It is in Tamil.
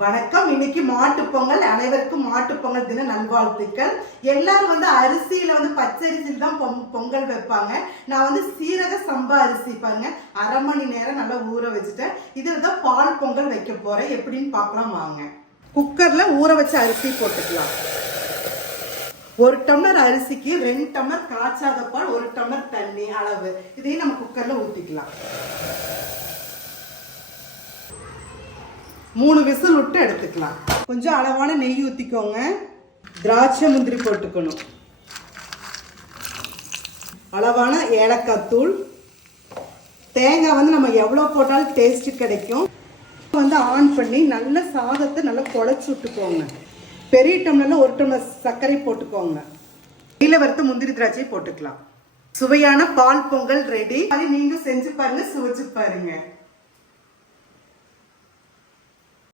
வணக்கம். இன்னைக்கு மாட்டு பொங்கல். அனைவருக்கும் மாட்டு பொங்கல் தின நல்வாழ்த்துக்கள். எல்லாரும் அரிசியில பச்சரிசியில் தான் பொங்கல் வைப்பாங்க. நான் சீரக சம்பா அரிசி பாருங்க 1/2 மணி நேரம் நல்லா ஊற வச்சுட்டேன். இதுதான் பால் பொங்கல் வைக்க போறேன். எப்படின்னு பார்க்கலாம் வாங்க. குக்கர்ல ஊற வச்ச அரிசி போட்டுக்கலாம். 1 டம்ளர் அரிசிக்கு 2 டம்ளர் காய்ச்சாத பால், 1 டம்ளர் தண்ணி அளவு. இதையும் நம்ம குக்கர்ல ஊத்திக்கலாம். 3 விசில் விட்டு எடுத்துக்கலாம். கொஞ்சம் அளவான நெய் ஊத்திக்கோங்க. திராட்சை முந்திரி போட்டுக்கணும். அளவான ஏலக்காய் தூள். தேங்காய் நம்ம எவ்வளவு போட்டாலும் டேஸ்ட் கிடைக்கும். ஆன் பண்ணி நல்ல சாதத்தை நல்லா குழைச்சி விட்டுக்கோங்க. பெரிய டம்ளர்ல 1 டம்ளர் சர்க்கரை போட்டுக்கோங்க. நெய்யில வறுத்த முந்திரி திராட்சை போட்டுக்கலாம். சுவையான பால் பொங்கல் ரெடி. அதை நீங்க செஞ்சு பாருங்க, சுவைச்சு பாருங்க.